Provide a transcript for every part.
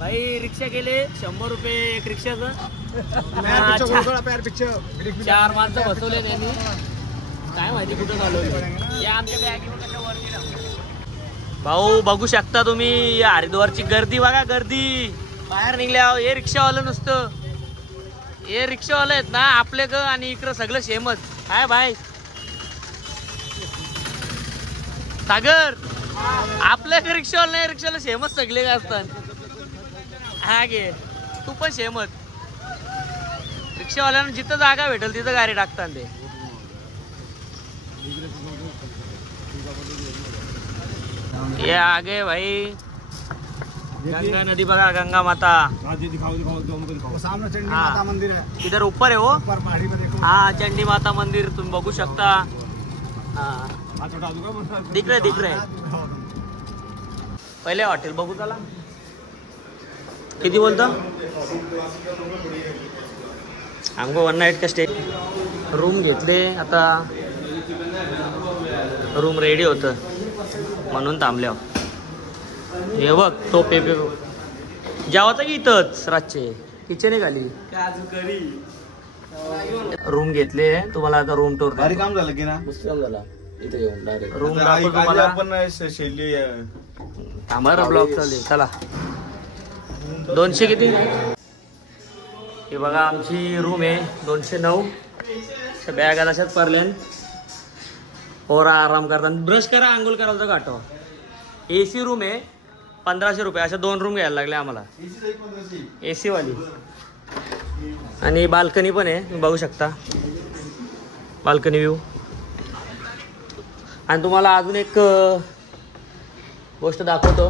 भाई रिक्षा गेले 100 रुपये एक रिक्षाचं. 4 माणसं बसवले त्यांनी. काय माहिती कुठं चालवले. या आमच्या बॅगीवर कशा वरती टाकले. भाऊ बघू शकता तुम्ही हरिद्वारची गर्दी बघा. गर्दी बाहेर निघल्या. हे रिक्षावालं नुसतं हे रिक्षावाले आहेत ना आपले ग आणि इकडं सगळं सेमच आहे भाई. सागर आपल्या रिक्षावाला नाही रिक्षाला सेमच सगळे असतात. हा गे तू पण सेमच. रिक्षावाल्यांना जिथं जागा भेटेल तिथं गाडी टाकतात ते. ये आगे भाई गंगा नदी बघा. गंगा माता मंदिर है इधर ऊपर है वो. पहाड़ी में देखो. हाँ चंडी माता मंदिर तुम्ही बघू शकता. हाँ दिख रहे. पहिले हॉटेल बघू चला. किती बोलतो आमको 1 नाईट का स्टे. रूम घेतले आता. रूम रेडी होतं म्हणून थांबल्या. हे बघ तो पेपे जेवायचं की इथंच रातचे किचन आहे खाली. रूम घेतले तुम्हाला आता. रूम टूर भारी काम झालं की ना. मस्त काम झाला. इथे येऊन डायरेक्ट रूम आपण शैली थांबा ब्लॉक चालले. चला 200 किती. हे बघा आमची रूम आहे 209. बॅगा अशाच पडल्यान. और आराम करताना ब्रश करा आंघोळ करायला तर गाठव. AC रूम आहे 1500 रुपये. अशा 2 रूम घ्यायला लागले आम्हाला. AC वाली आणि बाल्कनी पण आहे तुम्ही बघू शकता. Balcony view. आणि तुम्हाला अजून एक गोष्ट दाखवतो.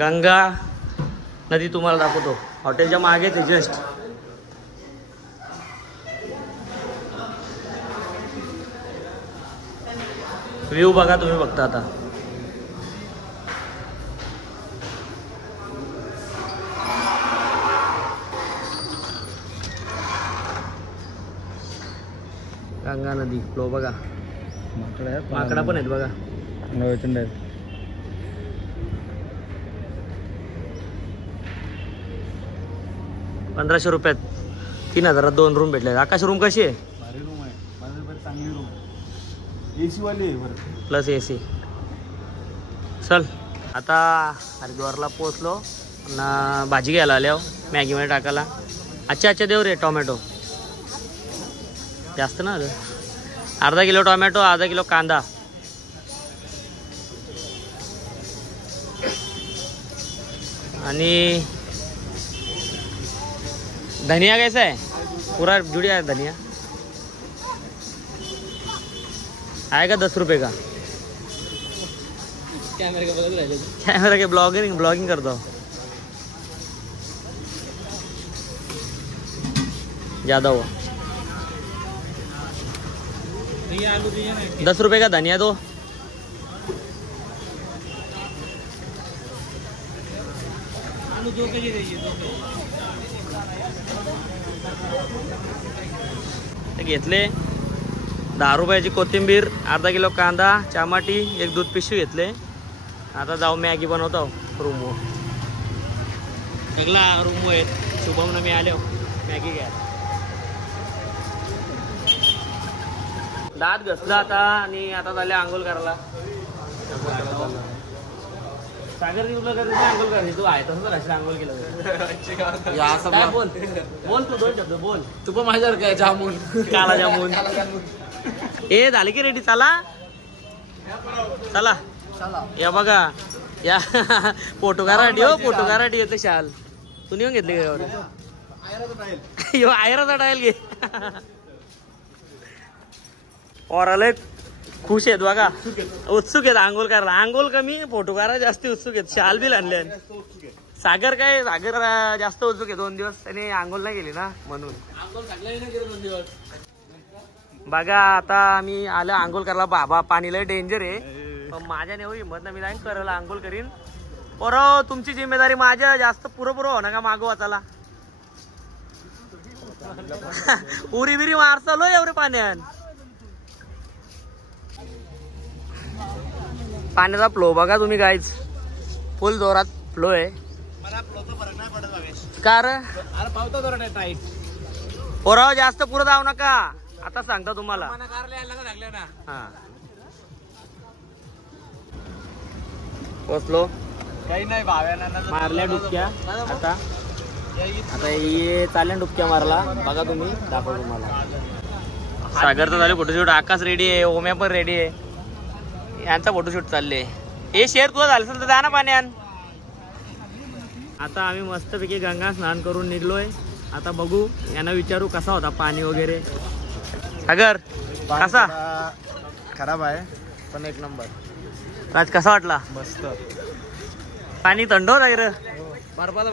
गंगा नदी तुम्हाला दाखवतो. हॉटेलच्या मागेच आहे जस्ट. व्ह्यू बघा तुम्ही बघता आता. गंगा नदी फ्लो बघा. माकडा पण आहेत बघा. 1500 रुपयात 3000 2 रूम भेटले. आकाश रूम कशी आहे. भारी रूम आहे. चांगली रूम. AC वाली प्लस AC. चल आता हरिद्वारला पोचलो ना. भाजी घ्यायला आल्या मॅगी मध्ये टाकायला. अच्छा देव रे. टोमॅटो जास्त ना. अर्धा किलो टोमॅटो, अर्धा किलो कांदा. आणि धनिया कैसा है. पूरा जुड़िया है धनिया. आएगा 10 रुपये का. कैमरा के ब्लॉगिंग कर दो. ज्यादा हुआ. 10 रुपये का धनिया दो. आलू 2 केजी घेतले. 10 रुपयाची कोथिंबीर, अर्धा किलो कांदा, टमाटी, 1 दूध पिशवी घेतले. आता जाऊ मॅगी बनवतो रूमवर. सगळा रूम आहेत. शुभम मी आलो मॅगी घ्या. दात घसला आता आणि आता झाले आंघोळ करायला. सागर तुला आंघोळ करायची. तू आहे तसं राशील आंघोळ केलं. बोल तू 2 शब्द बोल. तू पण माझ्यावर काय जामून काला जामून. ए झाले की रेडी. चला या बघा या फोटो काराटी. हो फोटो काराटी येते शाल. तू नेऊन घेतली का. आयराचा टाईल घे. और अलग खुश आहेत बघा. उत्सुक आहेत आंघोळ करायला. आंघोळ कमी फोटो काढायला जास्त उत्सुक आहेत. शाल बी आणले. सागर जास्त उत्सुक आहे. 2 दिवस त्याने आंघोळ नाही गेली ना म्हणून. बघा आता मी आलं आंघोळ करायला. बाबा पाणी लय डेंजर आहे. पण माझ्या नेऊ हिंमत ना. मी जाईन करायला आंघोळ करीन. पर तुमची जिम्मेदारी माझ्या जास्त पुरं हो ना का मागो वाचाला. उरी बिरी मारचालो एवढे पाण्यात. पाण्याचा फ्लो बघा तुम्ही गाईज. फुल जोरात फ्लो आहे. कार अरे पावतो थोडा टाईट पोराव जास्त पुढे जाऊ नका आता सांगता तुम्हाला हा पोचलो काही नाही भाव्याना मारल्या डुबक्या आता आता ये चालल्या डुबक्या मारला बघा तुम्ही दाखव तुम्हाला सागर तर झाले फोटोशूट आकाश रेडी आहे ओम्या पण रेडी आहे यांचा फोटोशूट चालले हे शेअर तुला झालं असेल तर जा ना पाण्यान आता आम्ही मस्तपैकी गंगा स्नान करून निघलोय आता बघू यांना विचारू कसा होता पाणी वगैरे सागर कसा खराब आहे पण एक नंबर आज कसा वाटला मस्त पाणी थंड होता रे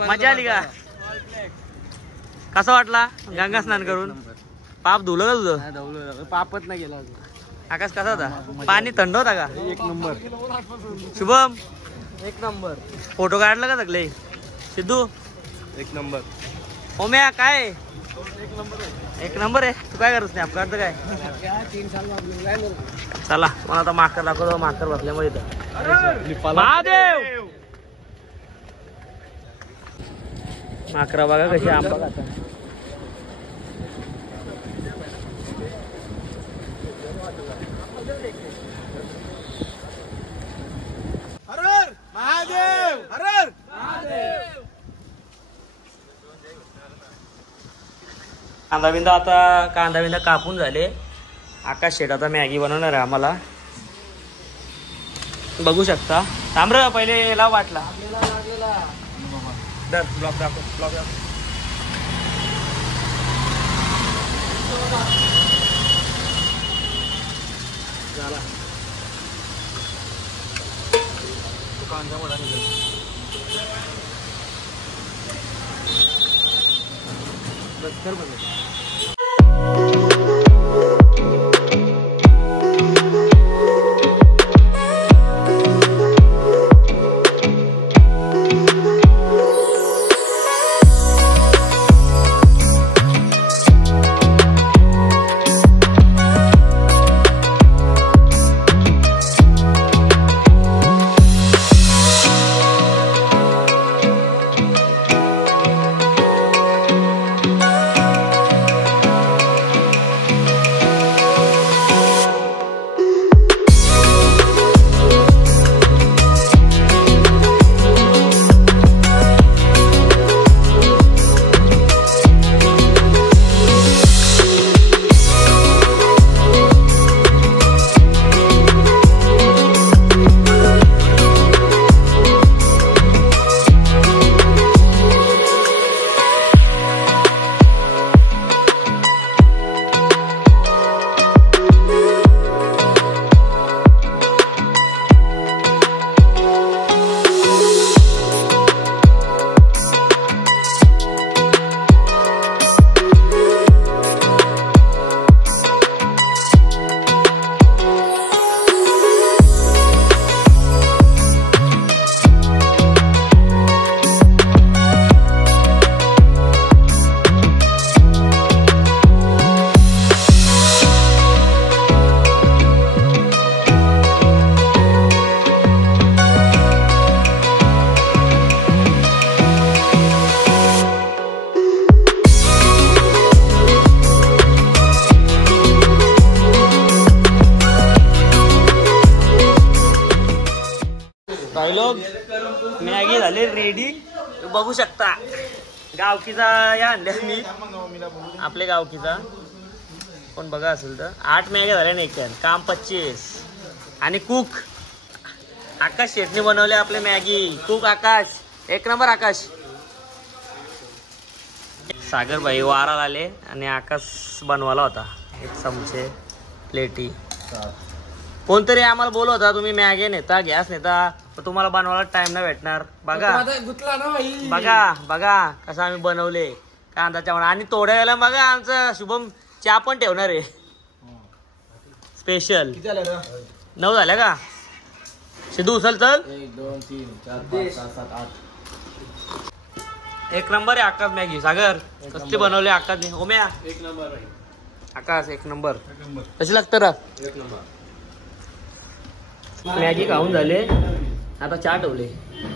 मजा आली का कसा वाटला गंगा स्नान करून पाप धुलं का तुझं पापच नाही गेला आकाश कसा होता पाणी थंड होता का एक नंबर शुभम एक नंबर फोटो काढला का सगळे सिद्धू एक नंबर ओम्या काय एक नंबर आहे तू काय करत नाही काढतं काय 3 साल चला मला आता माकर दाखवतो माकर बसल्यामुळे महादेव माकरा बघा कशी आंबा खाता महादेव हरर कांदा बिंदा कापून झाले आकाश शेट आता मॅगी बनवणार आहे आम्हाला बघू शकता थांब रे पहिले लाव वाटला ब्लॉक दाखव ब्लॉक दाखव झाला बस कर बघ मॅगी झाले रेडी बघू शकता गावकीचा या आणल्या मी आपल्या गावकीचा कोण बघा असेल तर 8 मॅगी झाल्या नाही काम 25 आणि कुक आकाश शेटने बनवले आपले मॅगी कुक आकाश एक नंबर आकाश सागर भाई वाराला आले आणि आकाश बनवाला होता एक चमचे प्लेटी कोणतरी आम्हाला बोलत होता तुम्ही मॅगी नेता गॅस नेता तर तुम्हाला बनवायला टाइम नाही भेटणार बघा बघा बघा कसं आम्ही बनवले कांदा आणि थोड्या वेळेला बघा आमचं शुभम चहा पण ठेवणार आहे स्पेशल 9 झाल्या का सिद्धू उचल चल 1 2 3 4 5 6 7 8 एक नंबर आहे आकाश मॅगी सागर कसली बनवले आकाशने ओम्या एक नंबर आकाश एक नंबर कशी लागतं रा एक नंबर मॅगी खाऊन झाले आता चहा ठेवले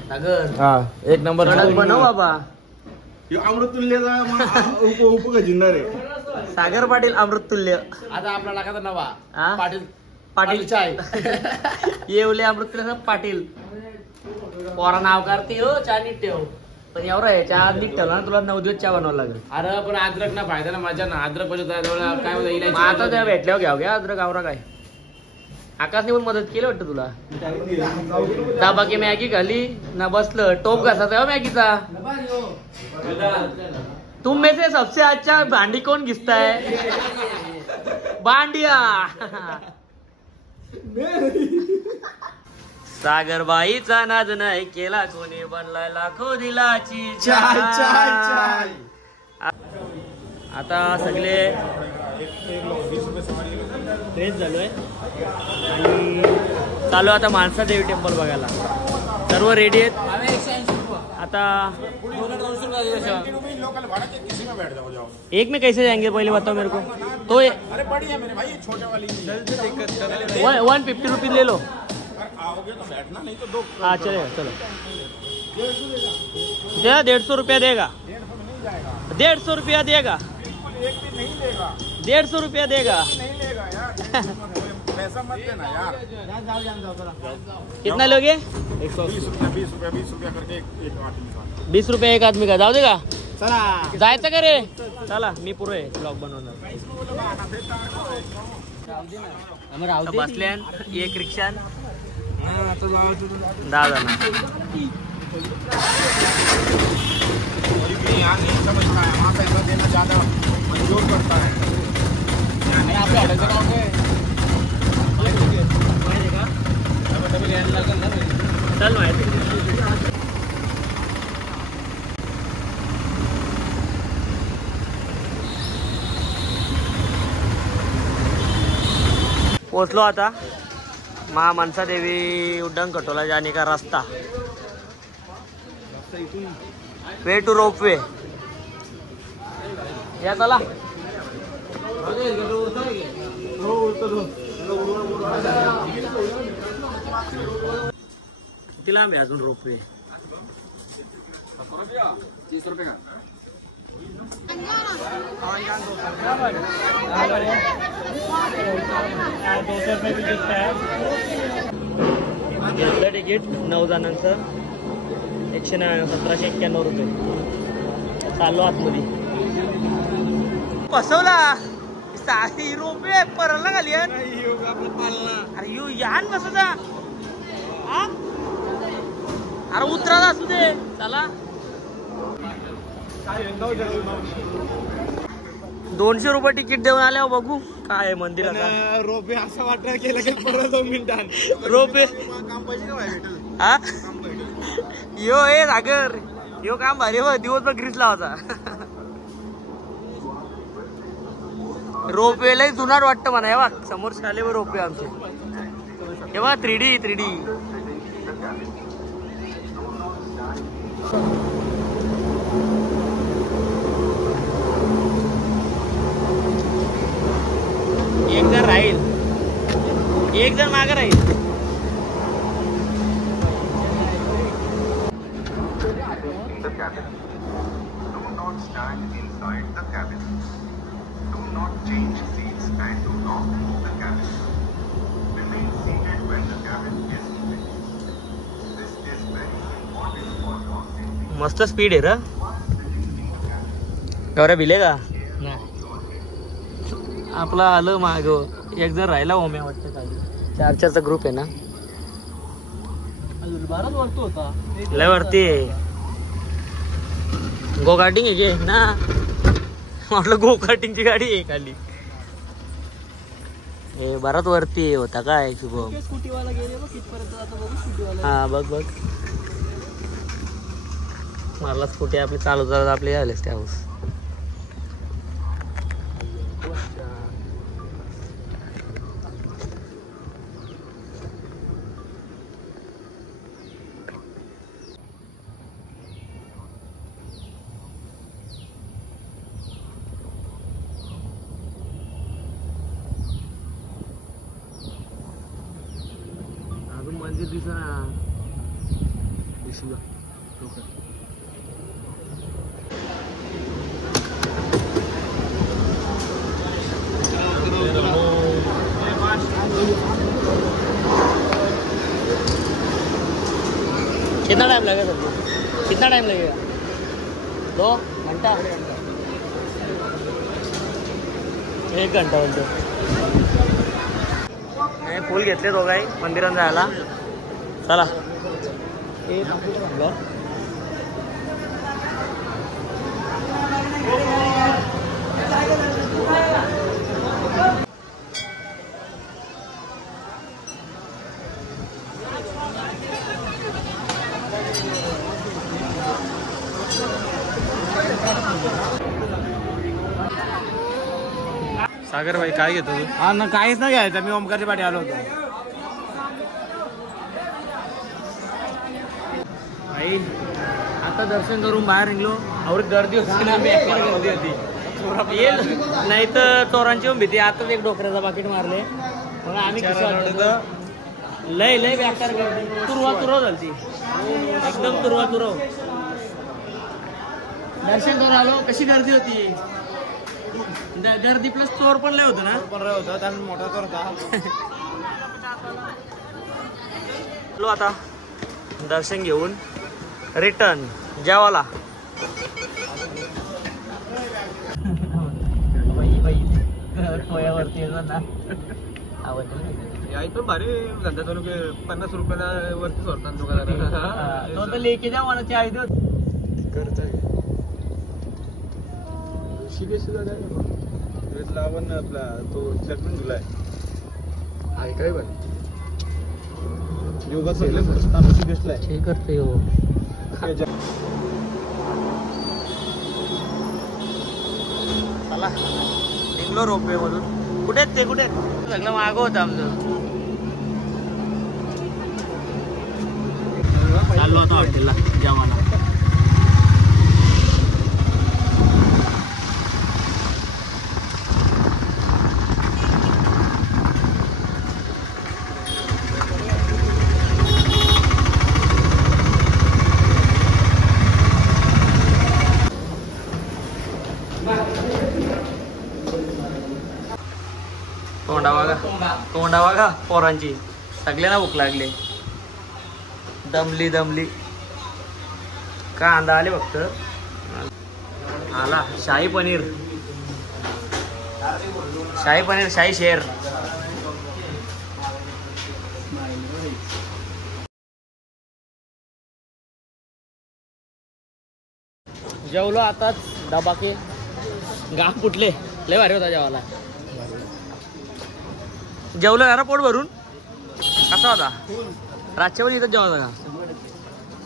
सागर हा एक नंबर कडक बनव बाबा. अमृतुल्यचा उपगजिंदार आहे. सागर पाटील अमृततुल्य. आता आपला लागायचा नवा हा? पाटील पाटील चाय. येवले अमृततुल्य पाटील. पोरा नाव करते हो चहा नीट ठेव. पण एवढा आहे चहा नीट ठेवला ना तुला 9 दिवस चहा बनवावा लागेल. अरे पण अद्रक ना फायदा ना मजा ना अद्रक काय म्हणता मग आता त्या भेटल्यावर घ्याव घ्या अद्रक आवरा काय. आकाशने पण मदत केली वाटतं तुला. दाबा की मॅगी खाली ना बसलं टोप घासाचा हो मॅगीचा. तुम में से सबसे अच्छा भांडी कौन घिसता है? भांडिया. सागरबाईचा नाद नाही केला कोणी बनलाय लाखो दिलाची चाय. आता सगळे फ्रेश झालोय आणि चालू आता मानसा देवी टेम्पल बघायला. सर्व रेडी आहेत आता. एक में कैसे जाएंगे पहले बताओ मेरे को. तो अरे बढ़िया मेरे भाई ये छोटे वाली 150 रुपीज ले लो. आओगे तो बैठना नहीं तो 2 हाँ चलेगा चलो. 150 रुपया देगा. 150 रुपया देगा. 150 रुपया देगा. पैसा मत देना यार. कितना लोगे? 20 रुपया करके एक आदमी का. 20 रुपये एक आदमी का. जाऊ दे का. चला जायचं का रे. चला मी पुरे ब्लॉग बनवणार. बसल्यान एक रिक्षान 10 जण. यहाँ नहीं समझता है वहाँ पैसा देना ज्यादा मंजूर करता है. आपल्या हॉटेलचं नाव काय? चल माहिती. पोचलो आता. महा मनसा देवी उड्डाण खटोला जाने का रास्ता. Way to ropeway. या चला. किती लांब आहे अजून रोपवे. 30 रुपये का. घेतलं तिकीट 9 जणांचं 1791 रुपये. चाललो आतमध्ये. फसवला. साधी रुपये परला खाली. अरे यू यान बसचा. अरे उतरा असू दे. चला 200 रुपये तिकीट देऊन आल्यावर बघू काय आहे मंदिराचा. रोपे असं वाटलं केलं की परत 2 मिनिटांनी रोपे काम पाहिजे का भेटेल. हा यो हे सागर यो काम भारी हो. दिवसभर ग्रीस लावायचा. रोपवे लय जुनाट वाटतं म्हणा. हे बघ समोर शालेवर रोपवे आमचे. हे बघ 3D. एक जण राहील. एक जण मागे राहील. Change seats and do not move the cabin. Remain seated when the cabin is moving. This is very important for your safety. मस्त स्पीड आहे रे. एवढ्या भिले का आपला आलं माग. एक जण राहिला ओम्या वाटतं खाली. 4-4चा ग्रुप आहे ना. लय वरती गो कार्टिंग आहे ना. म्हटलं गो कार्टिंगची गाडी आहे खाली. हे बराच वरती होता काय शुभम. हा बघ मला स्कूटी आपली चालू चालत आपली झालेच त्या हाऊस. मंदिर दिसना. कितना टाइम लगेगा सर? कितना टाइम लगेगा? 2 घंटा 1 घंटा बोलतो. फुल घेतले दोघाही मंदिरात जायला. चला सागर भाई काय घेतो तू? हा ना, काहीच नाही घ्यायचं. मी ओमकारच्या पाठी आलो होतो. भाई आता दर्शन करून बाहेर निघलो. और गर्दी होती ना, बेकार गर्दी होती. येईल नाही तर चोरांची पण भीती. आताच एक डोकऱ्याचा पाकिट मारले. मग आम्ही लय लय बेकार गर्दी. तुरवा झालती एकदम तुरवा. दर्शन करून आलो. कशी गर्दी होती. गर्दी प्लस चोर पण लय होतं ना. होता मोठा तर होता. लो आता दर्शन घेऊन रिटर्न जेवाला. इथून भारी धंदा चालू की 50 रुपयाला वरती सोडतात दुकानाला. तो तर लेके जा मला चाय देऊ. लावण आपला तो लग्न दिलाय आहे काय पण योगा सगळे हे करते हो. चला निघलो रोपवे मधून. कुठे ते कुठे सगळं मागं होतं आमचं. चाललो आता हॉटेलला जेवायला. तोंडा बघा पोरांची. सगळ्यांना भूक लागली. दमली कांदा आले फक्त. आला शाही पनीर शाही शेर. जेवलो आताच. डबाके गाव कुठले लय भारी होता जेवायला. जेवलं ना पोट भरून. कसा होता? रातच्या पण इथं जेवायचा का?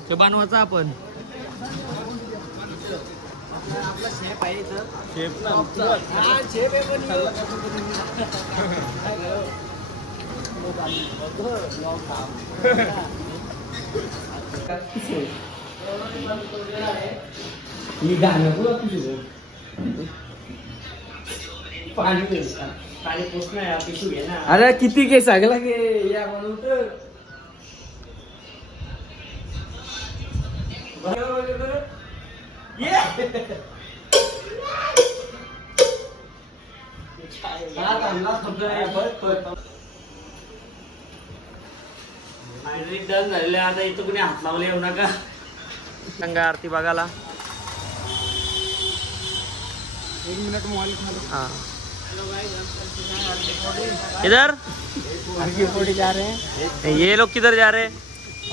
ते बनवायचा आपण. अरे किती के सगळा के या म्हणून डन झालेले. आता इथं कुणी हात लावले येऊ नका. गंगा आरती बघायला. 1 मिनट मोबाइल. हाँ इधर हर की पौड़ी जा रहे हैं. ये लोग किधर जा रहे हैं?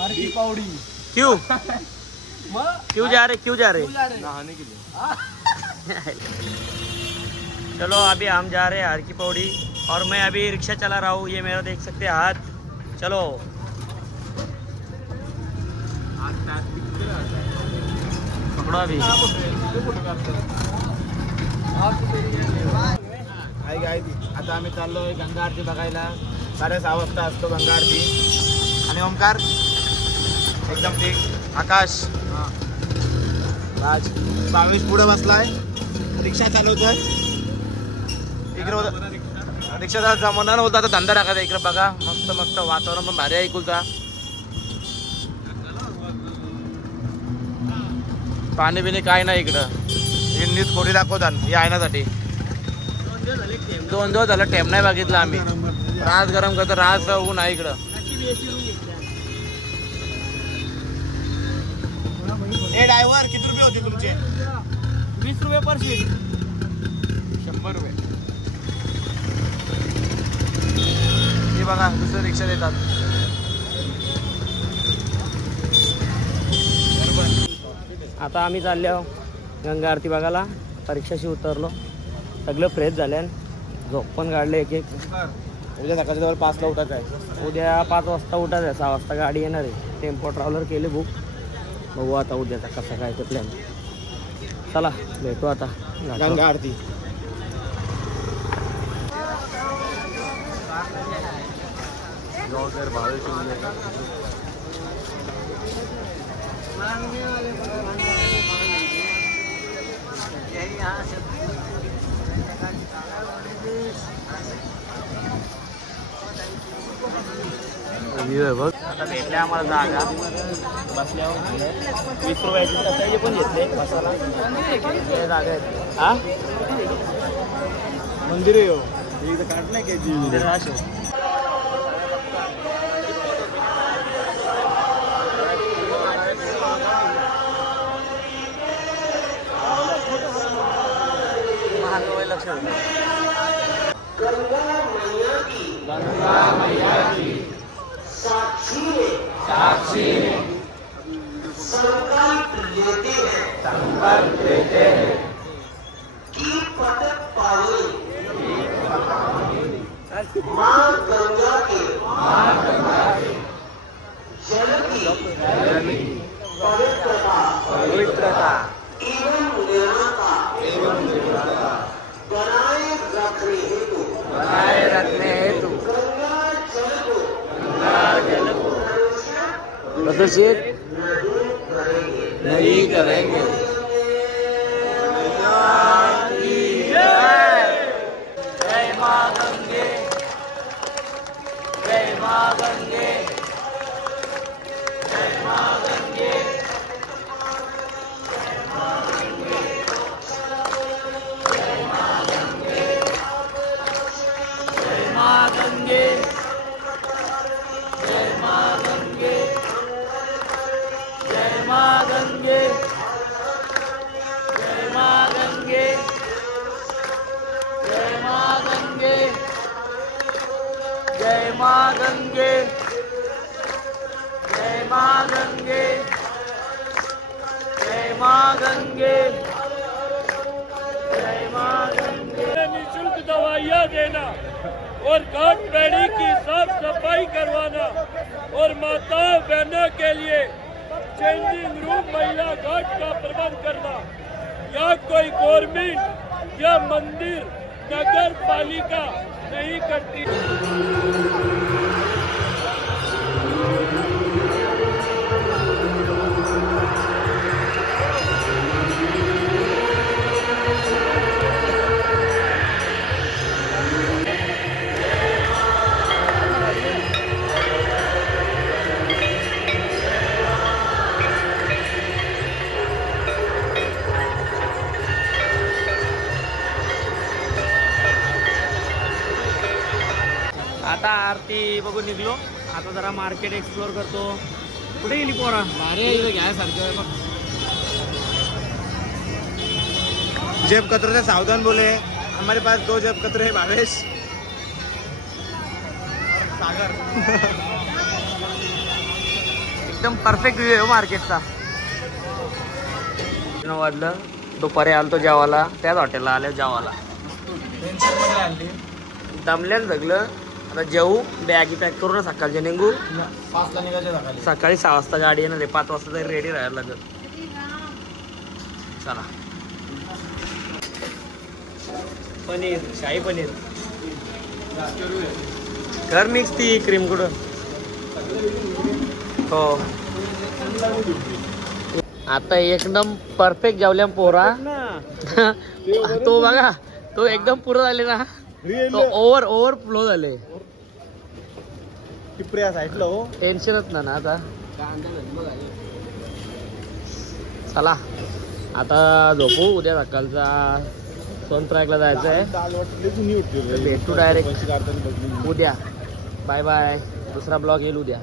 हर की पौड़ी क्यों जा रहे नहाने के लिए. चलो अभी हम जा रहे हैं हर की पौड़ी. और मैं अभी रिक्शा चला रहा हूँ. ये मेरा देख सकते हैं हाथ. चलो पकड़ो अभी. आता आम्ही चाललोय गंगा आरती बघायला. 6:30 वाजता असतो गंगा आरती. आणि ओमकार एकदम ठीक. आकाश राज 22 पुढे बसलाय. रिक्षा चालवतोय. इकडे रिक्षा जमणार होता तर धंदा टाकायचा. इकडे बघा मस्त वातावरण पण भारी आहे. इकडचा पाणी बिणी काय नाही इकडं. इंडीत खोडी दाखवतात या येण्यासाठी. 2 दिवस झालं टेम नाही बघितला आम्ही. रास गरम करतो, रास ऊन आहे इकडं. ए ड्रायव्हर किती रुपये होते तुमचे? 20 रुपये पर शीट. 100 रुपये. हे बघा दुसरे रिक्षा देतात. आता आम्ही चाललो गंगा आरती बघायला. परीक्षाशी उतरलो, सगळं फ्रेश झाल्यान, झोप पण काढले एक. उद्या सकाळच्या जवळ 5 ला उठायचं आहे. उद्या 5 वाजता उठायचं आहे, 6 वाजता गाडी येणार आहे. टेम्पो ट्रॅव्हलर केले बुक. बघू आता उद्याचा कसा काय ते प्लॅन. चला भेटू आता गंगा आरती. बघ आता भेटले आम्हाला जागा. बसल्यावर 20 रुपयाची तसायचे पण घेतले बसायला. हे जागा आहेत. हा मंदिर आहे हो. इथं काढ नाही काय मंदिर असे लक्ष. साक्षी संकल्प लेते हैं कि पतक पानी माँ गंगा के जल की पवित्रता एवं निर्मलता बनाए रखने हेतु गंगा जल को प्रदूषित नहीं करेंगे. जय माँ गंगे, जय माँ गंगे, जय माँ गंगे, जय माँ गंगे, जय माँ गंगे, जय माँ गंगे, जय माँ गंगे, जय माँ गंगे, जय माँ गंगे, जय माँ गंगे, जय माँ गंगे, जय माँ गंगे, जय माँ गंगे, जय माँ गंगे. निःशुल्क दवाइयाँ देना और घाट बेड़ी की साफ सफाई करवाना और माता बहनों के लिए चेंजिंग रूम महिला घाट का प्रबंध करना. या कोई गवर्नमेंट या मंदिर नगर पालिका नहीं करती. आता आरती बघून निघलो. आता जरा मार्केट एक्सप्लोर करतो. कुठे गेली पोरा? भारी घ्यायसारखं. जेब कतरे से सावधान बोले. हमारे पास 2 जेब कतरे है भावेश. सागर. एकदम परफेक्ट व्ह्यू आहे मार्केटचा. 9 वाजलं. दुपारी आलतो जेवायला. त्याच हॉटेलला आले जेवायला. दमल्यान सगळं. आता जेवू, बॅगी पॅक करून सकाळचे निघू. 5 ला निघायचे सकाळी. सकाळी 6 वाजता गाडी येणार आहे. 5 वाजता तरी रेडी राहायला लागेल. चला. पनीर, शाही पनीर कर मिक्स. ती क्रीम कुठं? हो. आता एकदम परफेक्ट जेवल्या पोरा. तो बघा, तो एकदम पुरं झाले ना. तो ओव्हर फ्लो झाले. टिपऱ्या साईडला हो. टेन्शनच ना आता. चला आता झोपू. उद्या सकाळचा सोनप्रयागला जायचं आहे. तर भेटू डायरेक्ट उद्या. Bye bye. दुसरा ब्लॉग येईल उद्या.